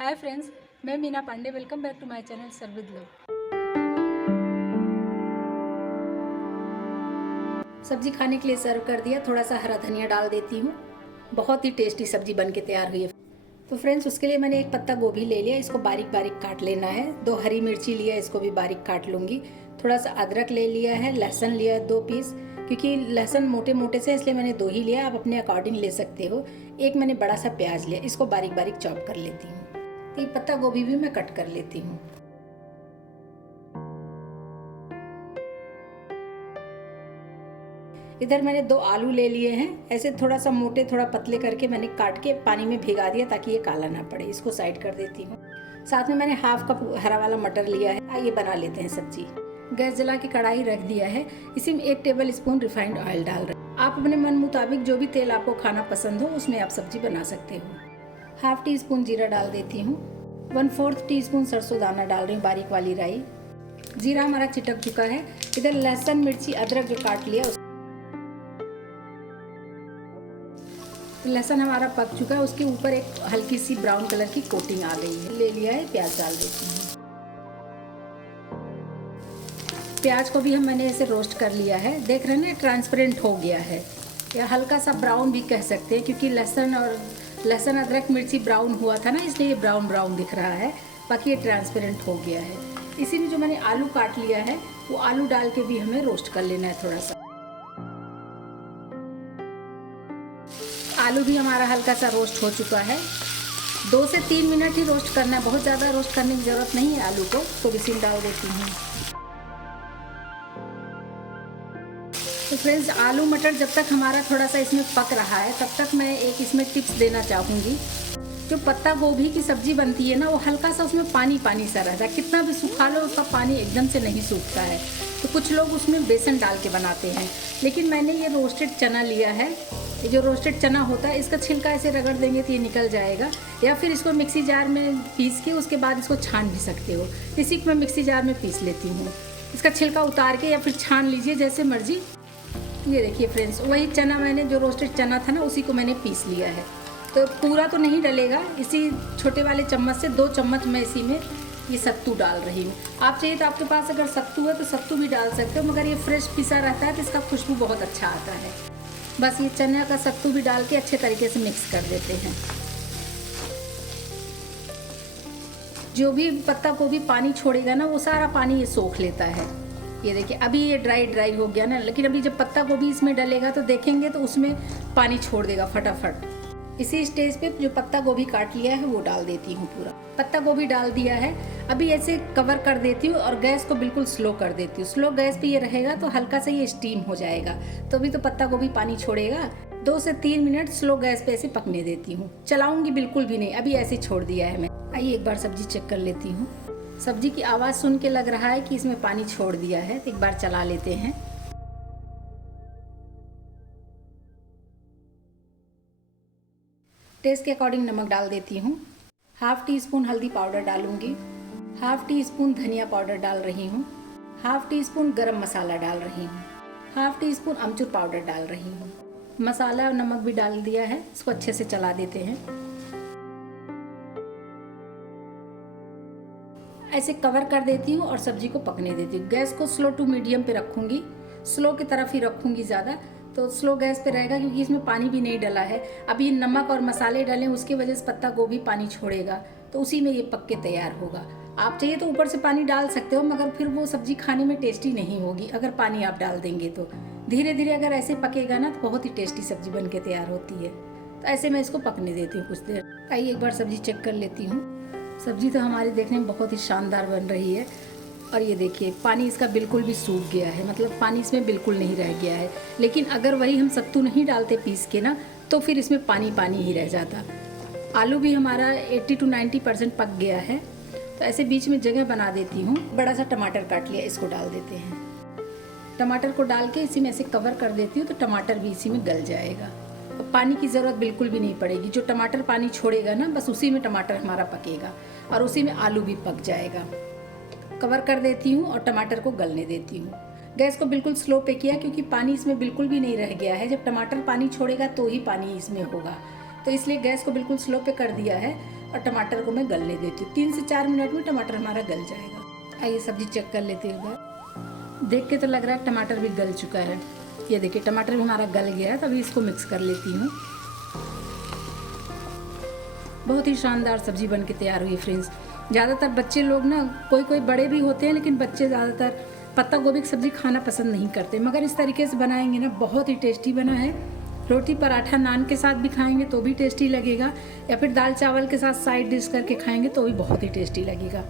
हाय friends, मैं Meena Pandey. Welcome back to my channel serve with love. सब्जी खाने के लिए सर्व कर दिया। थोड़ा सा हरा धनिया डाल देती हूँ। बहुत ही टेस्टी सब्जी बन के तैयार हुई है। तो फ्रेंड्स, उसके लिए मैंने एक पत्ता गोभी ले लिया, इसको बारीक बारीक काट लेना है। 2 हरी मिर्ची लिया, इसको भी बारीक काट लूँगी। थोड़ा सा अदरक ले लिया है, लहसुन लिया है 2 पीस, क्योंकि लहसुन मोटे मोटे से इसलिए मैंने 2 ही लिया, आप अपने अकॉर्डिंग ले सकते हो। एक मैंने बड़ा सा प्याज लिया, इसको बारीक बारीक चॉप कर लेती हूँ। तो ये पत्ता गोभी भी मैं कट कर लेती हूँ। इधर मैंने 2 आलू ले लिए हैं, ऐसे थोड़ा सा मोटे थोड़ा पतले करके मैंने काट के पानी में भिगा दिया ताकि ये काला ना पड़े। इसको साइड कर देती हूँ। साथ में मैंने हाफ कप हरा वाला मटर लिया है। आइए बना लेते हैं सब्जी। गैस जला के कढ़ाई रख दिया है, इसी में 1 टेबल स्पून रिफाइंड ऑयल डाल रहे हैं। आप अपने मन मुताबिक जो भी तेल आपको खाना पसंद हो उसमें आप सब्जी बना सकते हो। हाफ टी स्पून जीरा डाल देती हूँ। 1/4 टीस्पून सरसों दाना डाल रही हूँ, बारीक वाली राई। जीरा हमारा चिटक चुका है। इधर लहसुन मिर्ची अदरक जो काट लिया, लहसुन हमारा पक चुका है। उसके ऊपर एक हल्की सी ब्राउन कलर की कोटिंग आ गई है। ले लिया है, प्याज डाल देती हूँ। प्याज को भी मैंने ऐसे रोस्ट कर लिया है। देख रहे हैं ना, ट्रांसपेरेंट हो गया है, या हल्का सा ब्राउन भी कह सकते हैं, क्योंकि लहसुन अदरक मिर्ची ब्राउन हुआ था ना, इसलिए ये ब्राउन ब्राउन दिख रहा है। बाकी ये ट्रांसपेरेंट हो गया है। इसी में जो मैंने आलू काट लिया है, वो आलू डाल के भी हमें रोस्ट कर लेना है थोड़ा सा। आलू भी हमारा हल्का सा रोस्ट हो चुका है। 2 से 3 मिनट ही रोस्ट करना है, बहुत ज़्यादा रोस्ट करने की ज़रूरत नहीं है आलू को। तो विसिल डाल देती हूँ। तो फ्रेंड्स, आलू मटर जब तक हमारा थोड़ा सा इसमें पक रहा है, तब तक मैं एक इसमें टिप्स देना चाहूँगी। जो पत्ता गोभी की सब्जी बनती है ना, वो हल्का सा उसमें पानी पानी सा रहता है। कितना भी सुखा लो, उसका पानी एकदम से नहीं सूखता है। तो कुछ लोग उसमें बेसन डाल के बनाते हैं, लेकिन मैंने ये रोस्टेड चना लिया है। ये जो रोस्टेड चना होता है, इसका छिलका ऐसे रगड़ देंगे तो ये निकल जाएगा। या फिर इसको मिक्सी जार में पीस के उसके बाद इसको छान भी सकते हो। इसी को मैं मिक्सी जार में पीस लेती हूँ। इसका छिलका उतार के या फिर छान लीजिए, जैसे मर्जी। ये देखिए फ्रेंड्स, वही चना मैंने जो रोस्टेड चना था ना, उसी को मैंने पीस लिया है। तो पूरा तो नहीं डलेगा। इसी छोटे वाले चम्मच से 2 चम्मच मैं इसी में ये सत्तू डाल रही हूँ। आप चाहिए तो आपके पास अगर सत्तू है तो सत्तू भी डाल सकते हो, मगर ये फ्रेश पिसा रहता है तो इसका खुशबू बहुत अच्छा आता है। बस ये चने का सत्तू भी डाल के अच्छे तरीके से मिक्स कर देते हैं। जो भी पत्ता गोभी पानी छोड़ेगा ना, वो सारा पानी ये सोख लेता है। ये देखिए, अभी ये ड्राई हो गया ना, लेकिन अभी जब पत्ता गोभी इसमें डलेगा तो देखेंगे तो उसमें पानी छोड़ देगा फटाफट। इसी स्टेज पे जो पत्ता गोभी काट लिया है वो डाल देती हूँ। पूरा पत्ता गोभी डाल दिया है। अभी ऐसे कवर कर देती हूँ और गैस को बिल्कुल स्लो कर देती हूँ। स्लो गैस पे ये रहेगा तो हल्का सा ये स्टीम हो जाएगा। तो अभी तो पत्ता गोभी पानी छोड़ेगा। 2 से 3 मिनट स्लो गैस पे ऐसे पकने देती हूँ। चलाऊंगी बिल्कुल भी नहीं, अभी ऐसे छोड़ दिया है मैं। आइए एक बार सब्जी चेक कर लेती हूँ। सब्जी की आवाज़ सुन के लग रहा है कि इसमें पानी छोड़ दिया है, तो एक बार चला लेते हैं। टेस्ट के अकॉर्डिंग नमक डाल देती हूँ। हाफ टी स्पून हल्दी पाउडर डालूंगी। हाफ टी स्पून धनिया पाउडर डाल रही हूँ। हाफ टी स्पून गरम मसाला डाल रही हूँ। हाफ टी स्पून अमचूर पाउडर डाल रही हूँ। मसाला और नमक भी डाल दिया है। इसको अच्छे से चला देते हैं। ऐसे कवर कर देती हूँ और सब्जी को पकने देती हूँ। गैस को स्लो टू मीडियम पे रखूँगी। स्लो की तरफ ही रखूँगी ज़्यादा, तो स्लो गैस पे रहेगा, क्योंकि इसमें पानी भी नहीं डला है। अभी ये नमक और मसाले डले, उसकी वजह से पत्ता गोभी पानी छोड़ेगा, तो उसी में ये पक के तैयार होगा। आप चाहिए तो ऊपर से पानी डाल सकते हो, मगर फिर वो सब्जी खाने में टेस्टी नहीं होगी अगर पानी आप डाल देंगे तो। धीरे धीरे अगर ऐसे पकेगा ना, तो बहुत ही टेस्टी सब्जी बन के तैयार होती है। तो ऐसे मैं इसको पकने देती हूँ कुछ देर। आइए एक बार सब्जी चेक कर लेती हूँ। सब्जी तो हमारी देखने में बहुत ही शानदार बन रही है। और ये देखिए, पानी इसका बिल्कुल भी सूख गया है, मतलब पानी इसमें बिल्कुल नहीं रह गया है। लेकिन अगर वही हम सत्तू नहीं डालते पीस के ना, तो फिर इसमें पानी पानी ही रह जाता। आलू भी हमारा 80 to 90% पक गया है। तो ऐसे बीच में जगह बना देती हूँ। बड़ा सा टमाटर काट लिया, इसको डाल देते हैं। टमाटर को डाल के इसी में ऐसे कवर कर देती हूँ, तो टमाटर भी इसी में गल जाएगा। पानी की ज़रूरत बिल्कुल भी नहीं पड़ेगी। जो टमाटर पानी छोड़ेगा ना, बस उसी में टमाटर हमारा पकेगा और उसी में आलू भी पक जाएगा। कवर कर देती हूँ और टमाटर को गलने देती हूँ। गैस को बिल्कुल स्लो पे किया, क्योंकि पानी इसमें बिल्कुल भी नहीं रह गया है। जब टमाटर पानी छोड़ेगा तो ही पानी इसमें होगा, तो इसलिए गैस को बिल्कुल स्लो पे कर दिया है। और टमाटर को मैं गलने देती हूँ। 3 से 4 मिनट में टमाटर हमारा गल जाएगा। आइए सब्जी चेक कर लेते हैं। देख के तो लग रहा है टमाटर भी गल चुका है। ये देखिए टमाटर भी हमारा गल गया है, तो अभी इसको मिक्स कर लेती हूँ। बहुत ही शानदार सब्जी बन के तैयार हुई फ्रेंड्स। ज़्यादातर बच्चे लोग ना, कोई बड़े भी होते हैं, लेकिन बच्चे ज़्यादातर पत्ता गोभी की सब्ज़ी खाना पसंद नहीं करते, मगर इस तरीके से बनाएंगे ना बहुत ही टेस्टी बना है। रोटी पराठा नान के साथ भी खाएंगे तो भी टेस्टी लगेगा, या फिर दाल चावल के साथ साइड डिश करके खाएंगे तो भी बहुत ही टेस्टी लगेगा।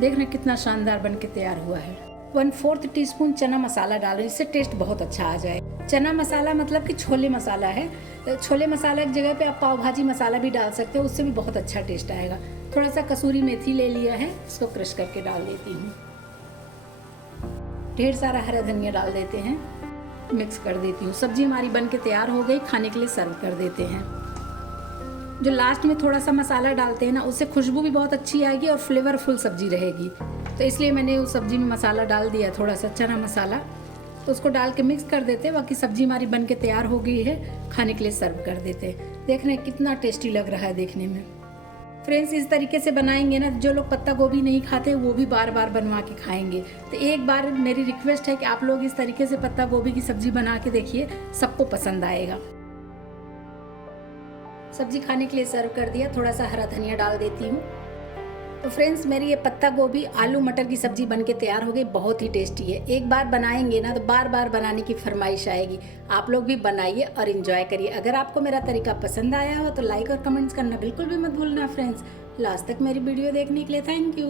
देख रहे कितना शानदार बन के तैयार हुआ है। 1/4 टीस्पून चना मसाला डालो, इससे टेस्ट बहुत अच्छा आ जाए। चना मसाला मतलब कि छोले मसाला है। छोले मसाला की जगह पे आप पाव भाजी मसाला भी डाल सकते हो, उससे भी बहुत अच्छा टेस्ट आएगा। थोड़ा सा कसूरी मेथी ले लिया है, इसको क्रश करके डाल देती हूँ। ढेर सारा हरा धनिया डाल देते हैं, मिक्स कर देती हूँ। सब्जी हमारी बन के तैयार हो गई, खाने के लिए सर्व कर देते हैं। जो लास्ट में थोड़ा सा मसाला डालते हैं ना, उससे खुशबू भी बहुत अच्छी आएगी और फ्लेवरफुल सब्जी रहेगी, तो इसलिए मैंने उस सब्जी में मसाला डाल दिया, थोड़ा सा चना मसाला। तो उसको डाल के मिक्स कर देते हैं। बाकी सब्जी हमारी बन के तैयार हो गई है, खाने के लिए सर्व कर देते हैं। देख रहे हैं कितना टेस्टी लग रहा है देखने में। फ्रेंड्स इस तरीके से बनाएंगे ना, जो लोग पत्ता गोभी नहीं खाते वो भी बार बार बनवा के खाएंगे। तो एक बार मेरी रिक्वेस्ट है कि आप लोग इस तरीके से पत्ता गोभी की सब्जी बना के देखिए, सबको पसंद आएगा। सब्जी खाने के लिए सर्व कर दिया, थोड़ा सा हरा धनिया डाल देती हूँ। तो फ्रेंड्स मेरी ये पत्ता गोभी आलू मटर की सब्जी बन के तैयार हो गई, बहुत ही टेस्टी है। एक बार बनाएंगे ना तो बार बार बनाने की फरमाइश आएगी। आप लोग भी बनाइए और एंजॉय करिए। अगर आपको मेरा तरीका पसंद आया हो तो लाइक और कमेंट्स करना बिल्कुल भी मत भूलना फ्रेंड्स। लास्ट तक मेरी वीडियो देखने के लिए थैंक यू।